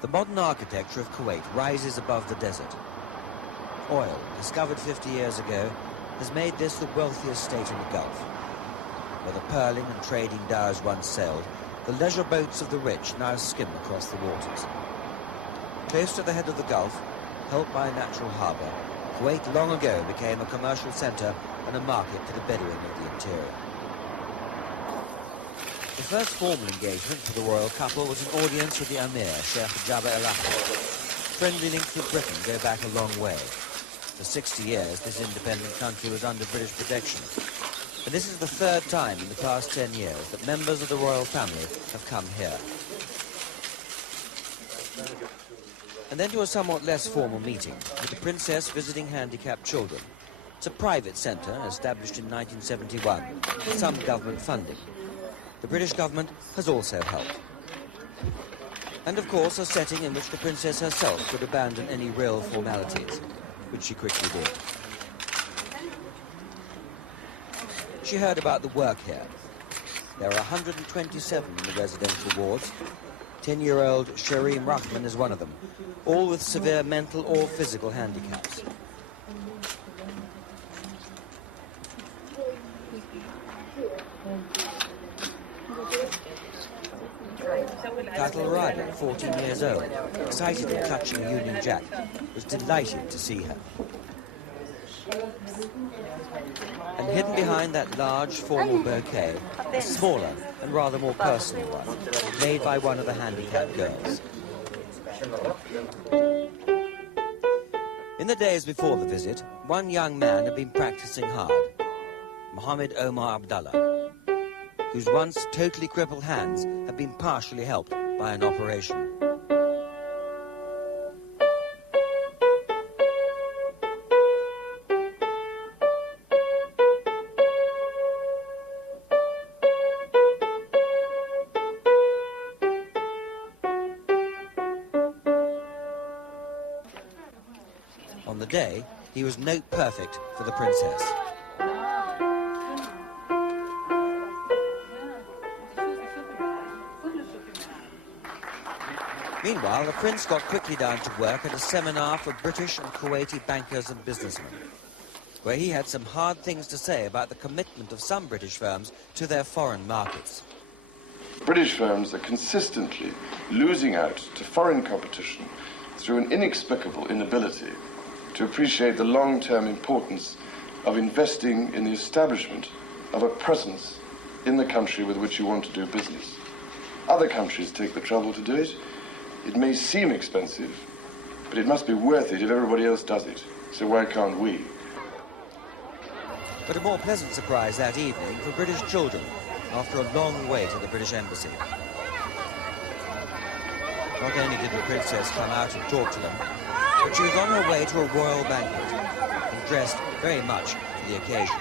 The modern architecture of Kuwait rises above the desert. Oil, discovered 50 years ago, has made this the wealthiest state in the Gulf. Where the pearling and trading dhows once sailed, the leisure boats of the rich now skim across the waters. Close to the head of the Gulf, helped by a natural harbour, Kuwait long ago became a commercial centre and a market to the Bedouin of the interior. The first formal engagement for the royal couple was an audience with the Emir, Sheikh Jabba El Ahmed. Friendly links with Britain go back a long way. For 60 years, this independent country was under British protection. And this is the third time in the past 10 years that members of the royal family have come here. And then to a somewhat less formal meeting, with the princess visiting handicapped children. It's a private centre established in 1971, with some government funding. The British government has also helped. And of course, a setting in which the princess herself could abandon any real formalities, which she quickly did. She heard about the work here. There are 127 in the residential wards. 10-year-old Shireen Rahman is one of them, all with severe mental or physical handicaps. Fatal Rada, 14 years old, excited and clutching a Union Jack, was delighted to see her. And hidden behind that large, formal bouquet, a smaller and rather more personal one, made by one of the handicapped girls. In the days before the visit, one young man had been practicing hard, Mohammed Omar Abdallah, whose once totally crippled hands had been partially helped by an operation. On the day, he was note perfect for the princess. Meanwhile, the prince got quickly down to work at a seminar for British and Kuwaiti bankers and businessmen, where he had some hard things to say about the commitment of some British firms to their foreign markets. British firms are consistently losing out to foreign competition through an inexplicable inability to appreciate the long-term importance of investing in the establishment of a presence in the country with which you want to do business. Other countries take the trouble to do it. It may seem expensive, but it must be worth it if everybody else does it. So why can't we? But a more pleasant surprise that evening for British children after a long wait at the British Embassy. Not only did the princess come out and talk to them, but she was on her way to a royal banquet and dressed very much for the occasion.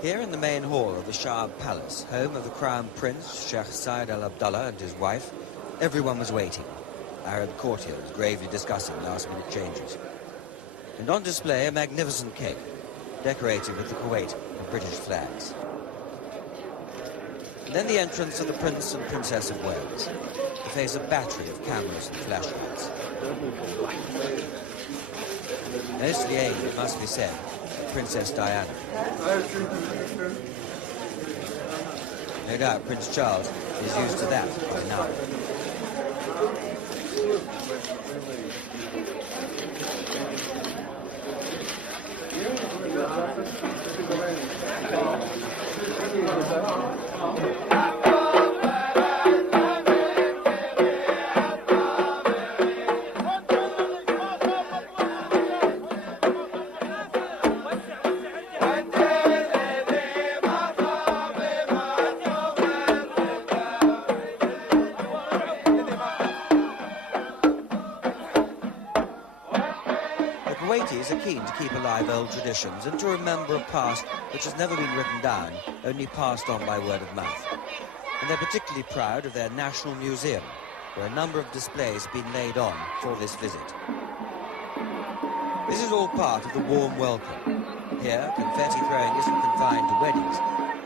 Here in the main hall of the Shah Palace, home of the Crown Prince, Sheikh Saeed Al Abdallah and his wife, everyone was waiting. Arab courtiers gravely discussing last-minute changes. And on display, a magnificent cake, decorated with the Kuwait and British flags. And then the entrance of the Prince and Princess of Wales, to face a battery of cameras and flashlights. Mostly aimed, it must be said, at Princess Diana. No doubt Prince Charles is used to that by now. Kuwaitis are keen to keep alive old traditions and to remember a past which has never been written down, only passed on by word of mouth. And they're particularly proud of their National Museum, where a number of displays have been laid on for this visit. This is all part of the warm welcome. Here, confetti throwing isn't confined to weddings,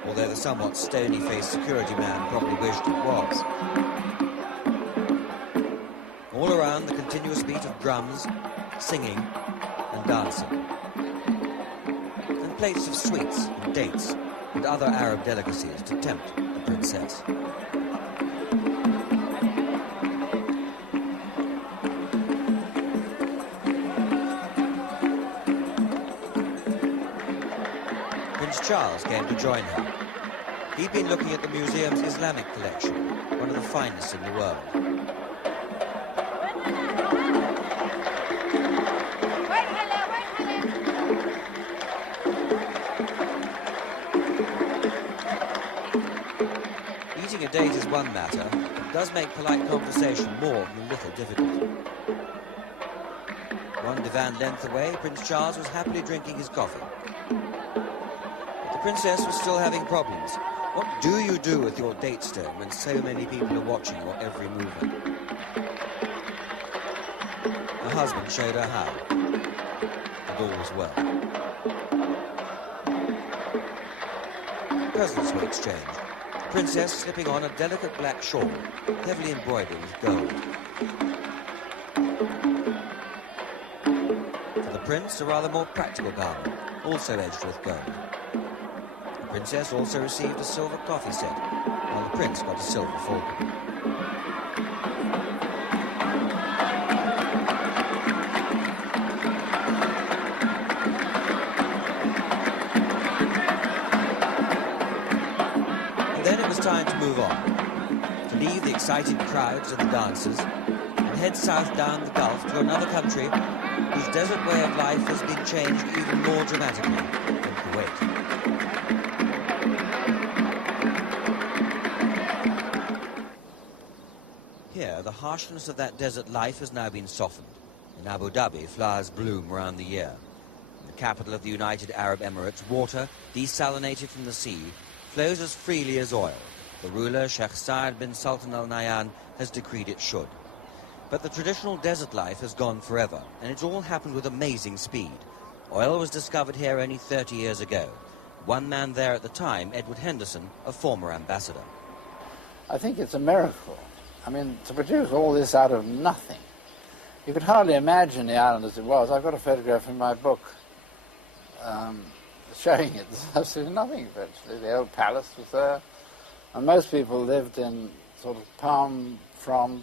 although the somewhat stony-faced security man probably wished it was. All around, the continuous beat of drums, singing and dancing. And plates of sweets and dates and other Arab delicacies to tempt the princess. Prince Charles came to join her. He'd been looking at the museum's Islamic collection, one of the finest in the world. Eating a date is one matter, but does make polite conversation more than a little difficult. One divan length away, Prince Charles was happily drinking his coffee. But the princess was still having problems. What do you do with your date stone when so many people are watching your every movement? Her husband showed her how, and all was well. Presents were exchanged. The princess slipping on a delicate black shawl, heavily embroidered with gold. For the prince, a rather more practical garment, also edged with gold. The princess also received a silver coffee set, while the prince got a silver falcon. And then it was time to move on, to leave the excited crowds and the dancers, and head south down the Gulf to another country whose desert way of life has been changed even more dramatically than Kuwait. Here, the harshness of that desert life has now been softened. In Abu Dhabi, flowers bloom around the year. In the capital of the United Arab Emirates, water, desalinated from the sea, flows as freely as oil. The ruler, Sheikh Saad bin Sultan Al Nahyan, has decreed it should. But the traditional desert life has gone forever, and it's all happened with amazing speed. Oil was discovered here only 30 years ago. One man there at the time, Edward Henderson, a former ambassador. I think it's a miracle. I mean, to produce all this out of nothing. You could hardly imagine the island as it was. I've got a photograph in my book showing it. There's absolutely nothing, virtually. The old palace was there, and most people lived in sort of palm-frond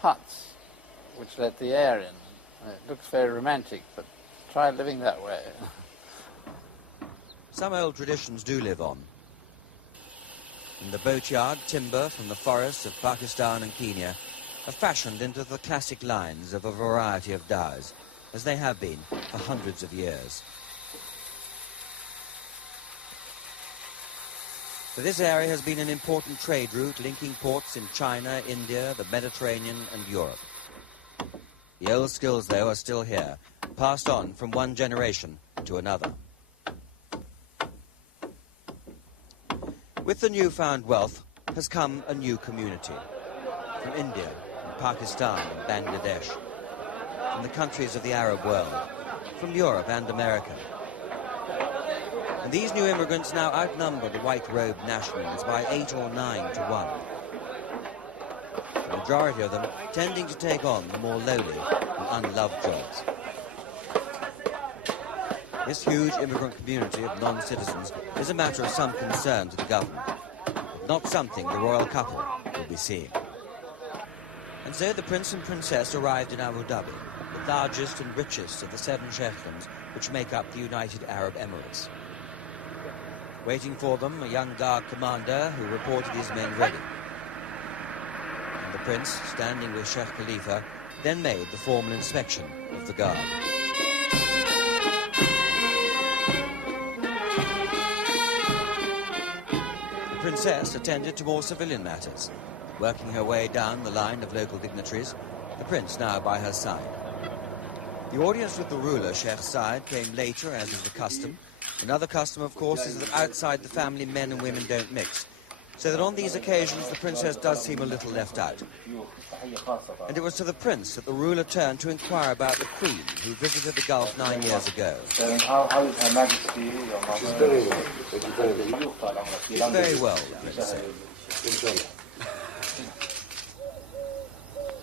huts, which let the air in. It looks very romantic, but try living that way. Some old traditions do live on. In the boatyard, timber from the forests of Pakistan and Kenya are fashioned into the classic lines of a variety of dhows, as they have been for hundreds of years. For this area has been an important trade route linking ports in China, India, the Mediterranean and Europe. The old skills, though, are still here, passed on from one generation to another. With the newfound wealth has come a new community. From India, and Pakistan and Bangladesh, from the countries of the Arab world, from Europe and America. And these new immigrants now outnumber the white-robed nationals by 8 or 9 to 1. The majority of them tending to take on the more lowly and unloved jobs. This huge immigrant community of non-citizens is a matter of some concern to the government, but not something the royal couple will be seeing. And so the Prince and Princess arrived in Abu Dhabi, the largest and richest of the 7 sheikhdoms which make up the United Arab Emirates. Waiting for them, a young guard commander who reported his men ready. And the Prince, standing with Sheikh Khalifa, then made the formal inspection of the guard. The Princess attended to more civilian matters, working her way down the line of local dignitaries, the Prince now by her side. The audience with the ruler, Sheikh Saad, came later, as is the custom. Another custom, of course, is that outside the family, men and women don't mix. so that on these occasions the princess does seem a little left out. And it was to the prince that the ruler turned to inquire about the queen, who visited the Gulf 9 years ago. How is Her Majesty? She's very well. Thank you very much. She's very well, the prince said.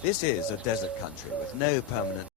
This is a desert country with no permanent